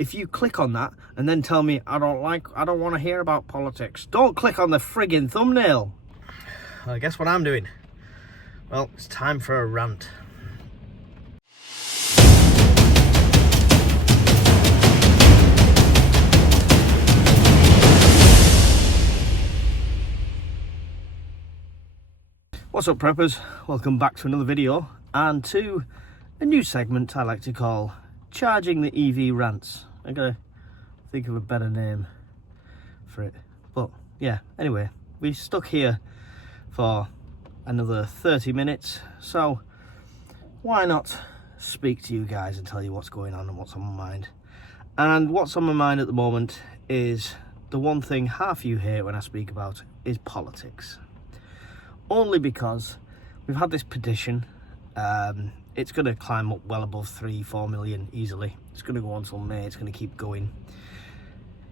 if you click on that and then tell me I don't want to hear about politics, don't click on the friggin' thumbnail. Well, guess what I'm doing? Well, it's time for a rant. What's up, preppers? Welcome back to another video and to a new segment I like to call Charging the EV Rants. I gotta think of a better name for it. But yeah, anyway, we're stuck here for another 30 minutes, so why not speak to you guys and tell you what's going on and what's on my mind. And what's on my mind at the moment is the one thing half you hate when I speak about is politics. Only because we've had this petition. It's going to climb up well above 3-4 million easily. It's going to go on till May. It's going to keep going.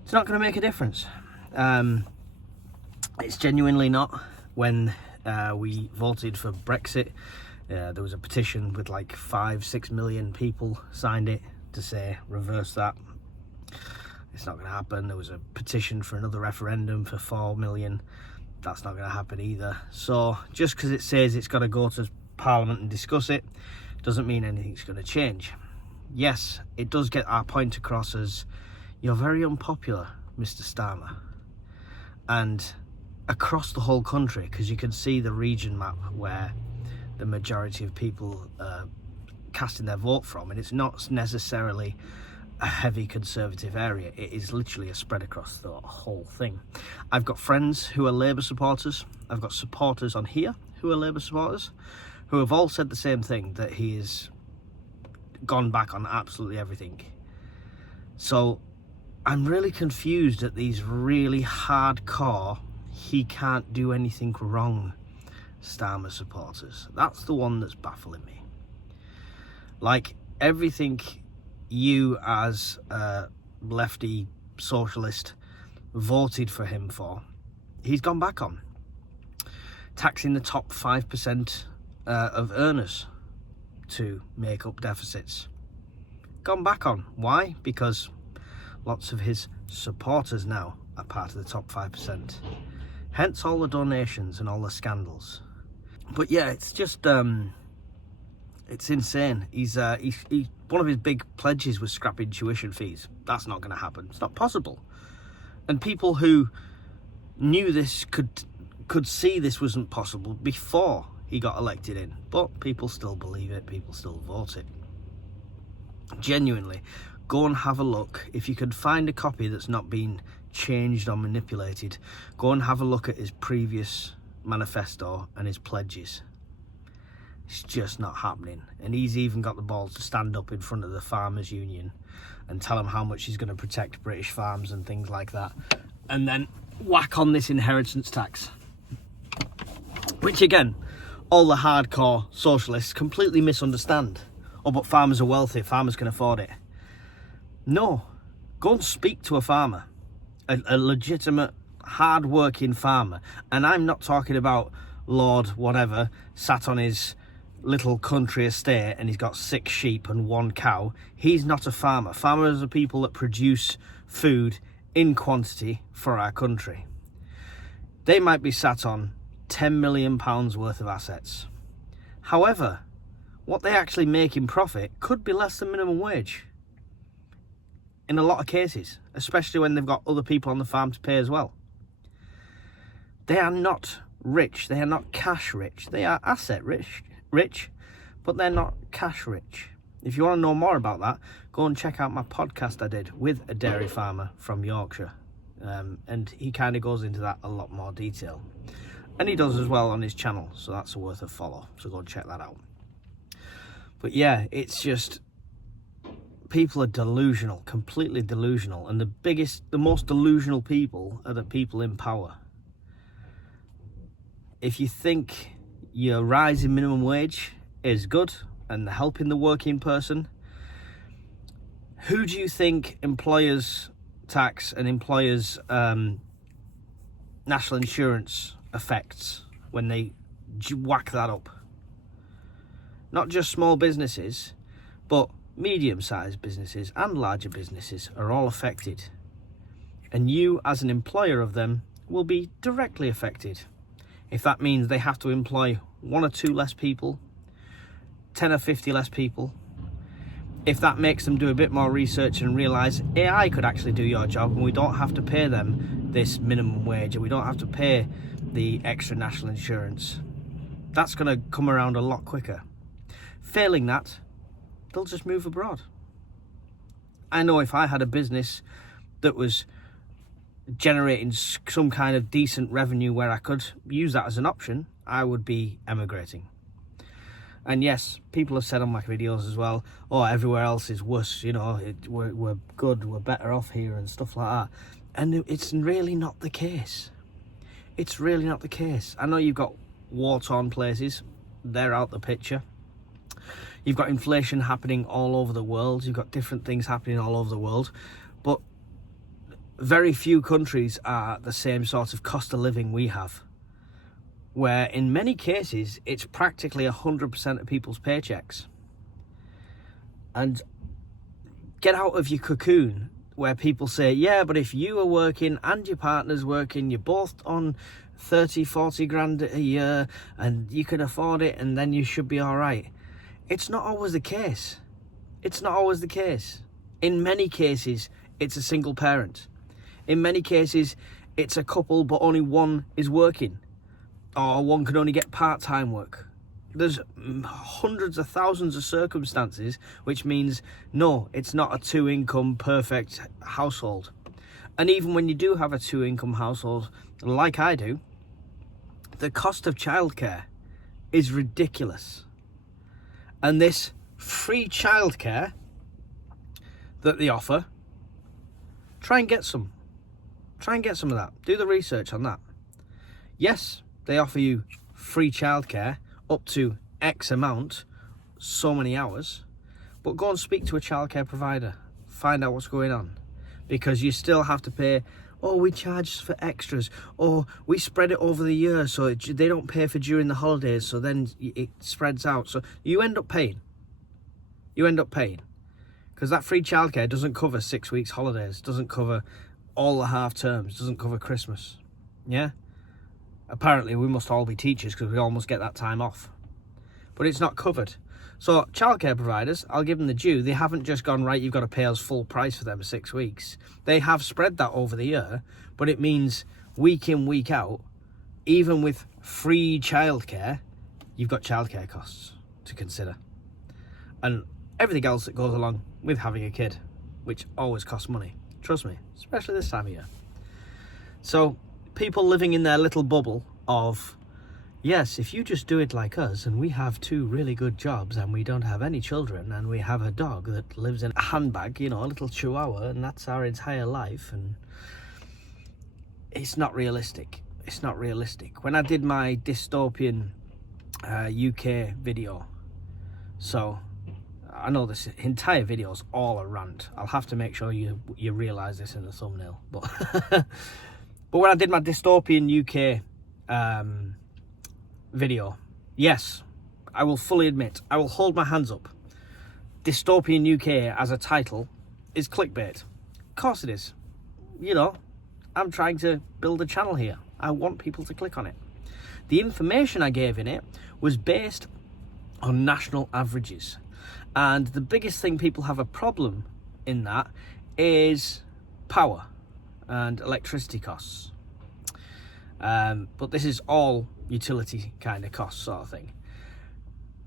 It's not going to make a difference. It's genuinely not. When we voted for Brexit, there was a petition with like 5-6 million people signed it to say reverse that. It's not going to happen. There was a petition for another referendum for 4 million. That's not going to happen either. So just because it says it's got to go to Parliament and discuss it doesn't mean anything's going to change. Yes, it does get our point across as you're very unpopular, Mr. Starmer, and across the whole country, because you can see the region map where the majority of people are casting their vote from, and it's not necessarily a heavy conservative area. It is literally a spread across the whole thing. I've got friends who are Labour supporters. I've got supporters on here who are Labour supporters, who have all said the same thing, that he has gone back on absolutely everything. So I'm really confused at these really hardcore, he can't do anything wrong Starmer supporters. That's the one that's baffling me. Like, everything you as a lefty socialist voted for him for, he's gone back on. Taxing the top 5% of earners to make up deficits. Gone back on. Why? Because lots of his supporters now are part of the top 5%. Hence all the donations and all the scandals. But yeah, it's just it's insane. He's one of his big pledges was scrapping tuition fees. That's not going to happen. It's not possible. And people who knew this could see this wasn't possible before he got elected in. But people still believe it. People still vote it. Genuinely, go and have a look. If you could find a copy that's not been changed or manipulated, go and have a look at his previous manifesto and his pledges. It's just not happening. And he's even got the balls to stand up in front of the Farmers Union and tell them how much he's going to protect British farms and things like that, and then whack on this inheritance tax, which again, all the hardcore socialists completely misunderstand. Oh, but farmers are wealthy, farmers can afford it. No, go and speak to a farmer, a legitimate, hard-working farmer. And I'm not talking about Lord whatever, sat on his little country estate and he's got 6 sheep and 1 cow. He's not a farmer. Farmers are people that produce food in quantity for our country. They might be sat on £10 million worth of assets. However, what they actually make in profit could be less than minimum wage in a lot of cases, especially when they've got other people on the farm to pay as well. They are not rich. They are not cash rich. They are asset rich, but they're not cash rich. If you want to know more about that, go and check out my podcast I did with a dairy farmer from Yorkshire. And he kind of goes into that a lot more detail. And he does as well on his channel, so that's worth a follow. So go and check that out. But yeah, it's just, people are delusional, completely delusional. And the most delusional people are the people in power. If you think your rise in minimum wage is good and helping the working person, who do you think employers' tax and employers' national insurance affects when they whack that up? Not just small businesses, but medium-sized businesses and larger businesses are all affected. And you, as an employer of them, will be directly affected. If that means they have to employ 1 or 2 less people, 10 or 50 less people, if that makes them do a bit more research and realise AI could actually do your job and we don't have to pay them this minimum wage and we don't have to pay the extra national insurance, that's going to come around a lot quicker. Failing that, they'll just move abroad. I know if I had a business that was generating some kind of decent revenue where I could use that as an option, I would be emigrating. And yes, people have said on my videos as well, oh, everywhere else is worse, you know, we're good, we're better off here and stuff like that. And it's really not the case. It's really not the case. I know you've got war-torn places, they're out the picture. You've got inflation happening all over the world, you've got different things happening all over the world, but very few countries are at the same sort of cost of living we have, where in many cases it's practically 100% of people's paychecks. And get out of your cocoon where people say, yeah, but if you are working and your partner's working, you're both on 30, 40 grand a year and you can afford it and then you should be all right. It's not always the case. It's not always the case. In many cases, it's a single parent. In many cases, it's a couple, but only one is working. Or one can only get part-time work. There's hundreds of thousands of circumstances, which means, no, it's not a 2-income perfect household. And even when you do have a 2-income household, like I do, the cost of childcare is ridiculous. And this free childcare that they offer, try and get some. Try and get some of that. Do the research on that. Yes, they offer you free childcare up to X amount, so many hours, but go and speak to a childcare provider. Find out what's going on. Because you still have to pay, oh, we charge for extras, or we spread it over the year so they don't pay for during the holidays, so then it spreads out. So you end up paying. You end up paying. Because that free childcare doesn't cover 6 weeks holidays, doesn't cover all the half terms, doesn't cover Christmas. Yeah? Apparently we must all be teachers because we almost get that time off. But it's not covered. So childcare providers, I'll give them the due, they haven't just gone, right, you've got to pay us full price for them 6 weeks. They have spread that over the year, but it means week in, week out, even with free childcare, you've got childcare costs to consider. And everything else that goes along with having a kid, which always costs money. Trust me, especially this time of year. So people living in their little bubble of, yes, if you just do it like us and we have 2 really good jobs and we don't have any children and we have a dog that lives in a handbag, you know, a little chihuahua, and that's our entire life, and it's not realistic. It's not realistic. When I did my dystopian UK video, so I know this entire video is all a rant. I'll have to make sure you realise this in the thumbnail. But but when I did my dystopian UK video, yes, I will fully admit, I will hold my hands up. Dystopian UK as a title is clickbait. Of course it is. You know, I'm trying to build a channel here. I want people to click on it. The information I gave in it was based on national averages. And the biggest thing people have a problem in that is power and electricity costs. But this is all utility kind of costs sort of thing.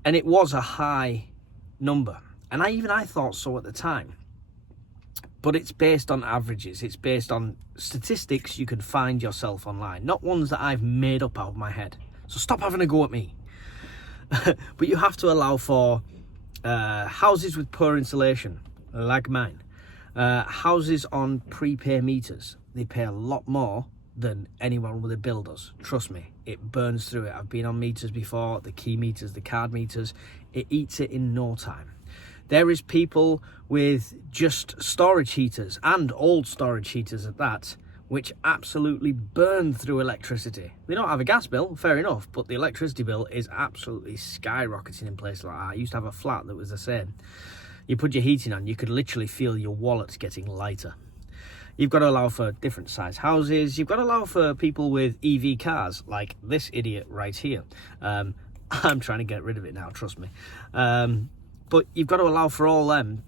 And it was a high number. And I thought so at the time. But it's based on averages. It's based on statistics you can find yourself online. Not ones that I've made up out of my head. So stop having a go at me. But you have to allow for houses with poor insulation, like mine. Houses on prepay meters. They pay a lot more than anyone with a bill does. Trust me, it burns through it. I've been on meters before, the key meters, the card meters. It eats it in no time. There is people with just storage heaters, and old storage heaters at that, which absolutely burn through electricity. They don't have a gas bill, fair enough, but the electricity bill is absolutely skyrocketing in places like that. I used to have a flat that was the same. you put your heating on, you could literally feel your wallet getting lighter. You've got to allow for different size houses. You've got to allow for people with EV cars, like this idiot right here. I'm trying to get rid of it now, trust me. But you've got to allow for all them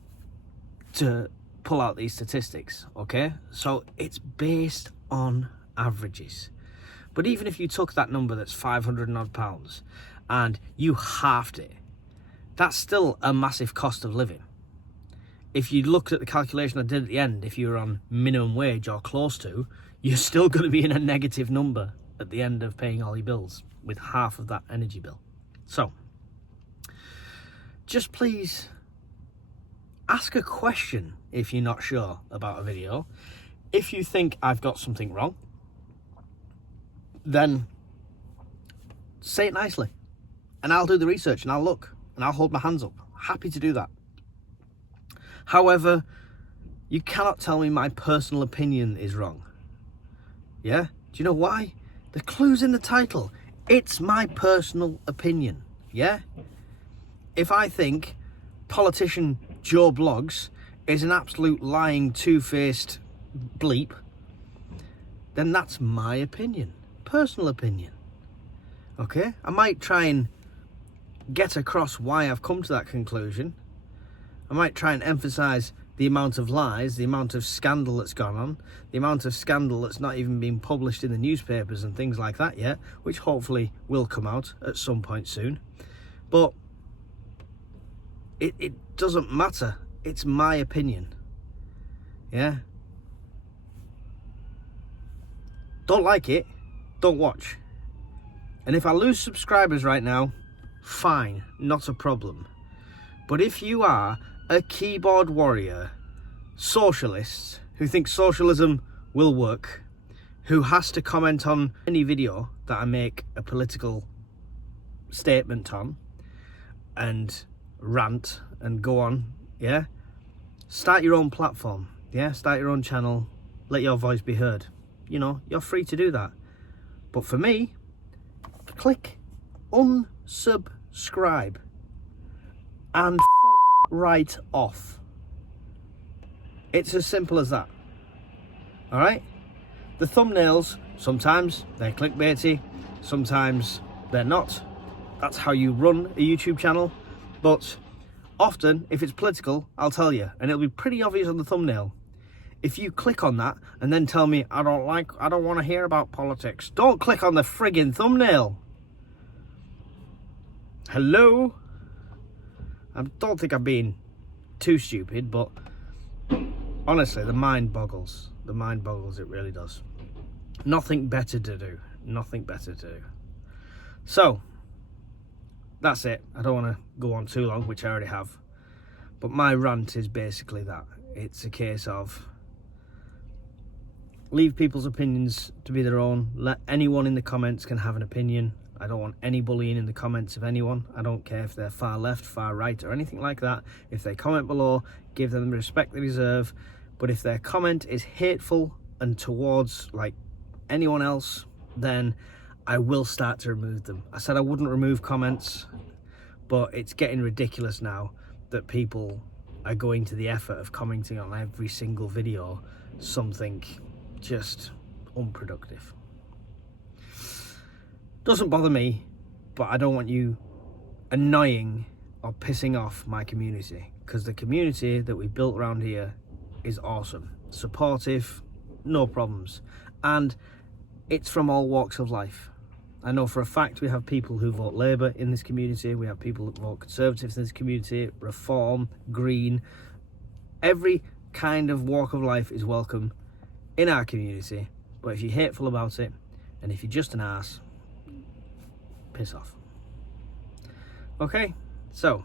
to pull out these statistics, okay? So it's based on averages. But even if you took that number that's 500 and odd pounds and you halved it, that's still a massive cost of living. If you looked at the calculation I did at the end, if you're on minimum wage or close to, you're still going to be in a negative number at the end of paying all your bills with half of that energy bill. So, just please ask a question if you're not sure about a video. If you think I've got something wrong, then say it nicely. And I'll do the research and I'll look and I'll hold my hands up. Happy to do that. However, you cannot tell me my personal opinion is wrong. Yeah? Do you know why? The clue's in the title. It's my personal opinion. Yeah? If I think politician Joe Bloggs is an absolute lying, two-faced bleep, then that's my opinion. Personal opinion. Okay? I might try and get across why I've come to that conclusion. I might try and emphasise the amount of lies, the amount of scandal that's gone on, the amount of scandal that's not even been published in the newspapers and things like that yet, which hopefully will come out at some point soon. But it doesn't matter. It's my opinion. Yeah? Don't like it, don't watch. And if I lose subscribers right now, fine, not a problem. But if you are a keyboard warrior, socialist, who thinks socialism will work, who has to comment on any video that I make a political statement on, and rant and go on, yeah? Start your own platform, yeah? Start your own channel, let your voice be heard. You know, you're free to do that. But for me, click unsubscribe and right off. It's as simple as that. Alright? The thumbnails, sometimes they're clickbaity, sometimes they're not. That's how you run a YouTube channel. But often, if it's political, I'll tell you, and it'll be pretty obvious on the thumbnail. If you click on that and then tell me, I don't want to hear about politics, don't click on the friggin' thumbnail. Hello? I don't think I'm being too stupid, but honestly, the mind boggles. The mind boggles, it really does. Nothing better to do. Nothing better to do. So, that's it. I don't want to go on too long, which I already have. But my rant is basically that. It's a case of leave people's opinions to be their own. Let anyone in the comments can have an opinion. I don't want any bullying in the comments of anyone. I don't care if they're far left, far right, or anything like that. If they comment below, give them the respect they deserve. But if their comment is hateful and towards like anyone else, then I will start to remove them. I said I wouldn't remove comments, but it's getting ridiculous now that people are going to the effort of commenting on every single video something just unproductive. Doesn't bother me, but I don't want you annoying or pissing off my community, because the community that we built around here is awesome, supportive, no problems, and it's from all walks of life. I know for a fact we have people who vote Labour in this community, we have people that vote Conservative in this community, Reform, Green. Every kind of walk of life is welcome in our community, but if you're hateful about it, and if you're just an arse, piss off. Okay, so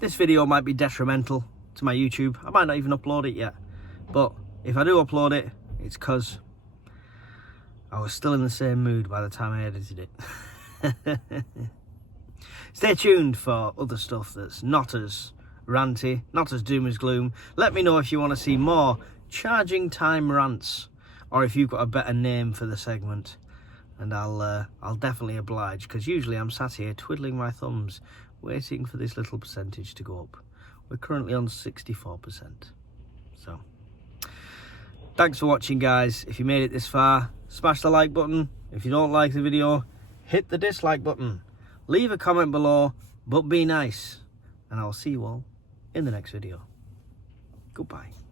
this video might be detrimental to my YouTube. I might not even upload it yet, but if I do upload it, it's because I was still in the same mood by the time I edited it. Stay tuned for other stuff that's not as ranty, not as doom as gloom. Let me know if you want to see more charging time rants, or if you've got a better name for the segment, and I'll definitely oblige, because usually I'm sat here twiddling my thumbs waiting for this little percentage to go up. We're currently on 64%. So, thanks for watching, guys. If you made it this far, smash the like button. If you don't like the video, hit the dislike button. Leave a comment below, but be nice. And I'll see you all in the next video. Goodbye.